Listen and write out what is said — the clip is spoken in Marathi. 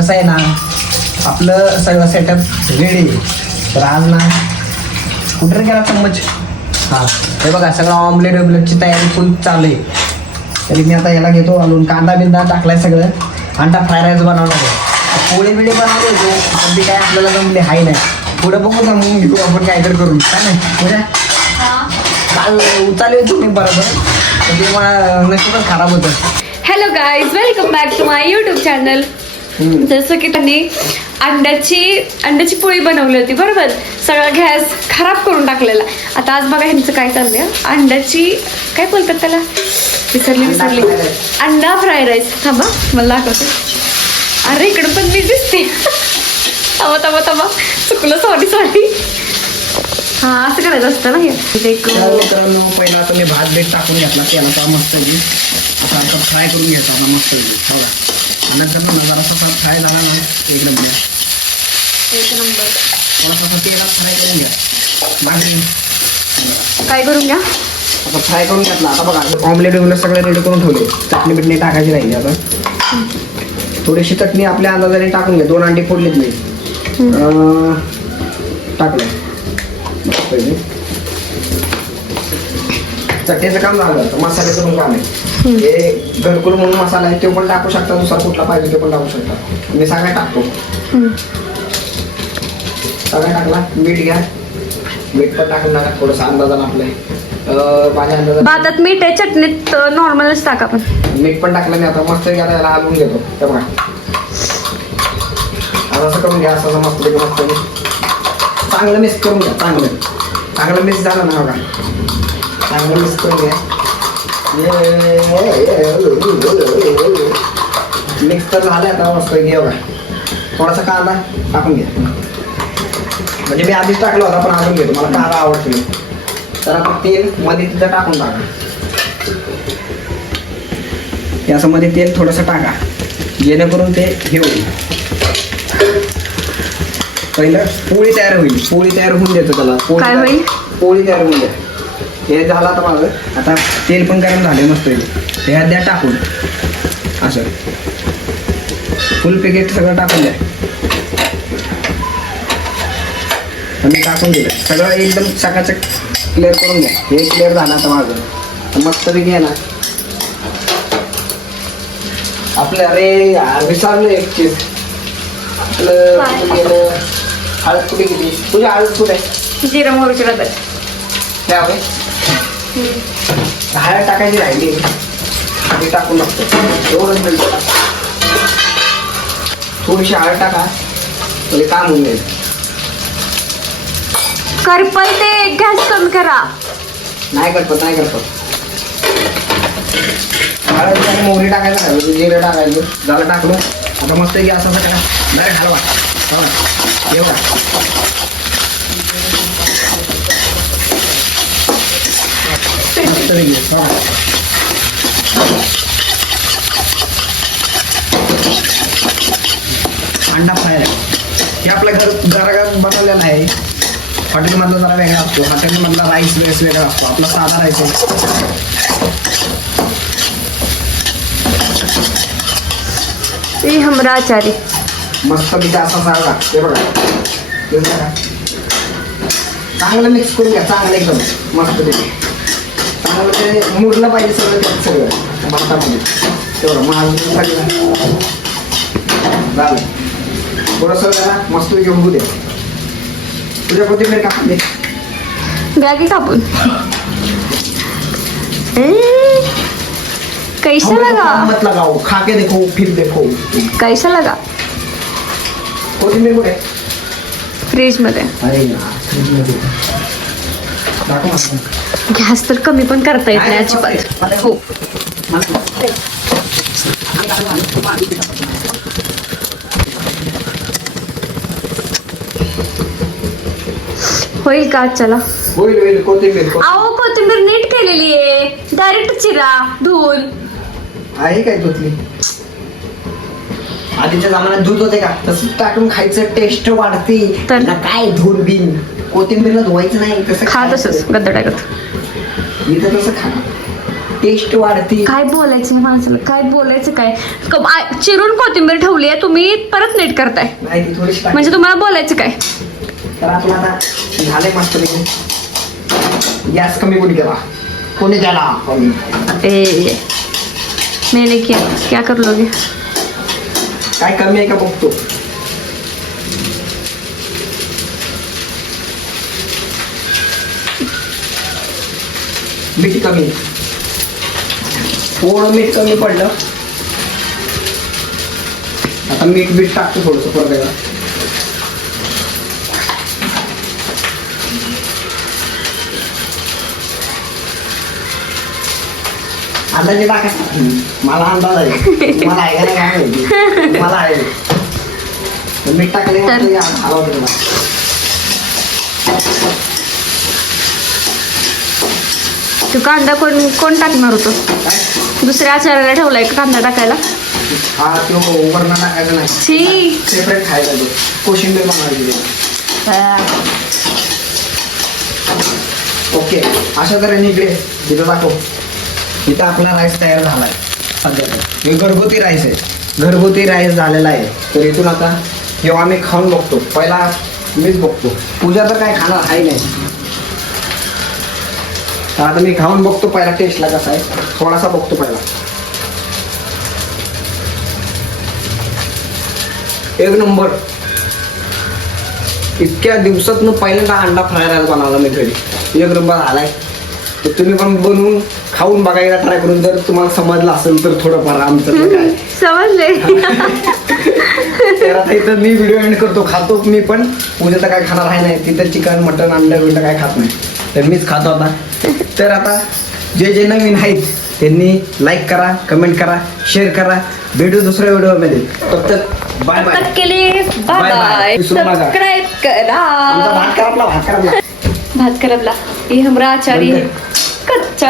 कसं आहे ना, आपलं सगळं सेटअप रेडी. तर आज ना कुठे गेला चम्मच. हां हे बघा सगळं ऑमलेटची तयारी फुल चालू आहे. तरी मी आता याला घेतो घालून, कांदा बिंदा टाकलाय, सगळं अंडा फ्राय राईस बनवणार आहे. पोळी बिळी बनवले होते पण ती काय आपल्याला जमली हाय नाही. पुढं बघू ना मग घेऊ आपण काहीतरी करून, काय नाही पुढे काल उचलले होते मी बरोबर, तर ते मला नशीबच खराब होतं. Hello guys, welcome back to my YouTube channel. जसं की त्यांनी अंड्याची पोळी बनवली होती बरोबर, सगळा गॅस खराब करून टाकलेला. आता आज बघा ह्यांचं काय चाललंय, अंड्याची काय बोलतात त्याला, विसरली अंडा फ्राय राईस. थांबा मला दाखवते. अरे इकडं पण मी दिसते. थांबा चुकलं, सॉरी. हा असं करायचं असतं ना हे. मित्रांनो पहिला आता मी भात बीट टाकून घेतला तेलाचा मस्त आता फ्राय करून घ्यायचा आता मस्त बघा. नंतर ना जरासा फ्राय झाला ना एकदम द्या, एक नंबर. थोडासा तेलात फ्राय करून घ्या. बाकी काय करून घ्या, आता फ्राय करून घेतला. आता बघा ऑमलेट वगैरे सगळे रेडी करून ठेवले. चटणी बिटणी टाकायची राहिली. आता थोडीशी चटणी आपल्या अंदाजाने टाकून घ्या. 2 अंडी फोडलीत मी टाकले. पहिले चटणीचं काम झालं तर मसाले करून काम आहे. हे घरकुल म्हणून मसाला आहे, तो पण टाकू शकता. दुसरा कुठला पाहिजे तो पण टाकू शकता. मी सगळ्या टाकतो. सगळ्या टाकला. मीठ घ्या, मीठ पण टाकून टाका थोडंसं अंदाजानं आपलं. माझ्या अंदाजात भातात मीठ आहे, चटणीत नॉर्मलच टाका. पण मीठ पण टाकलं मी. आता मस्त घ्यायला याला हलवून घेतो. हे बघा असं करून घ्या. असं मस्त चांगलं मिक्स करून घ्या. चांगलं मिक्स झालं ना बघा, चांगलं मिक्स करून घ्या. मिक्स तर झालं. आता मस्त घ्या बघा. थोडासा कांदा टाकून घ्या. म्हणजे मी आधीच टाकला होता पण अजून घेतो, मला कांदा आवडतो. तर आता तेल मध्ये तिथं टाकून टाका. असं मध्ये तेल थोडंसं टाका जेणेकरून ते हे होईल. पहिलं पोळी तयार होईल. पोळी तयार होऊन देतो त्याला. काय होईल? पोळी तयार होऊन द्या. हे झालं आता माझं. आता तेल पण गरम झाले मस्त. हे ह्यात द्या टाकून. असं फुल पॅकेट सगळं टाकून द्या. आणि टाकून दिलं सगळं एकदम चकाचक क्लिअर करून घ्या. हे क्लिअर झालं आता माझं. मस्त घ्या ना आपलं. अरे विचारलं एक चीज आपलं गेलं. हळद कुठे गेली तुझी? हळद कुठे आहे? जिरा मोहरीची डब्यात काय हवे? हळद टाकायची राहिली, ते टाकून टाकतो. एवढंच मिळतं. थोडीशी हळद टाका म्हणजे काम होऊन जाईल. करपल ते, गॅस कमी करा. नाही करतो हळद आणि मोहरी टाकायचं नाही, जिरं टाकायचं. झालं टाकलं. आता मस्त की असं टाका. नाही हलवा एवढा. अंडा फ्राय हे आपल्या घरात बनवलेला आहे. हॉटेलमधला जरा वेगळा असतो. हॉटेलमधला राईस वेगळा असतो. आपला साधा राईस ते हमरा आचारी मस्त पैकी असा सारखा. हे बघा चांगलं मिक्स करून घ्या. चांगलं एकदम मस्त पैकी चांगलं ते मुरलं पाहिजे सगळं भातामध्ये. तेवढं महाग झालं. थोडंसं जरा मस्त पैकी होऊ द्या. तुझ्या कोथिंबीर कापून दे. बॅगी कापून. कैसा लगा? मत लगाओ, खा के देखो फिर देखो. कैसा लगा? कोथिंबीर कुठे? फ्रीज मध्ये. अरे दाखव. गॅस तर कमी पण करता येत नाही अजिबात. हो होईल का? चला होईल. कोथिंबीर अहो कोथिंबीर नीट केलेली आहे. डायरेक्ट चिरा धुवून. आहे काय धुतली? आधीच्या जमान्यात दूध होते का? तसंच टाकून खायचं, टेस्ट वाढते. तर काय धूर बिन कोथिंबीरला धुवायचं नाही. तसं खा तसंच गद्दा टाकत. मी तर तसं खा. टेस्ट वाढती. काय बोलायचं ह्या माणसाला, काय बोलायचं काय चिरून कोथिंबीर ठेवली आहे तुम्ही परत नीट करताय नाही ती थोडीशी टाक. म्हणजे तुम्हाला बोलायचं काय. तर आपलं आता झालंय मस्त पैकी. गॅस कमी कोणी केला, कोणी केला ए मैंने क्या कर लोगे. काय कमी आहे का बघतो. मीठ कमी, थोडं मीठ कमी पडलं. आता मीठ टाकतो थोडस परत एकदा. अंदाजे टाका, मला अंदाज आहे. मला आहे का नाही काय माहिती. मला आहे मीठ टाकले हलवतो तुला. तू कांदा कोण टाकणार होतो. दुसऱ्या आचार्याला ठेवलाय का कांदा टाकायला. हा तो वरण टाकायचा नाही, छी सेपरेट खायचा. तो कोशिंबीर बनवायची. ओके अशा तऱ्हेने इकडे तिथं दाखव. इथं आपला राईस तयार झालाय. सध्या हे घरगुती राईस आहे. घरगुती राईस झालेला आहे. तर इथून आता जेव्हा आम्ही खाऊन बघतो, पहिला मीच बघतो. पूजा तर काय खाणार आहे नाही. तर आता मी खाऊन बघतो पहिला टेस्टला कसा आहे. थोडासा बघतो पहिला. एक नंबर. इतक्या दिवसातून पहिल्यांदा अंडा फ्राय राईस बनवला मी घरी. एक नंबर आलाय. तर तुम्ही पण बनवून खाऊन बघायला ट्राय करून, जर तुम्हाला समजलं असेल तर थोडंफार आमचं काय समजले. तर आता इथं मी व्हिडिओ एंड करतो. खातो मी पण. पूजा तर काय खाणार आहे नाही. तिथं चिकन मटन अंडा बिंडा काय खात नाही. तर मीच खातो आता. तर आता जे नवीन आहेत त्यांनी लाईक करा, कमेंट करा, शेअर करा. भेटू दुसऱ्या व्हिडिओमध्ये. तब बाय बाय. तब के लिए बाय बाय बाय. बाय. विसरू नका. सब्सक्राइब करा. आमचा भात करा आपला, भात करा आपला. भात कर आपला. ये हमरा आचारी है कच्चा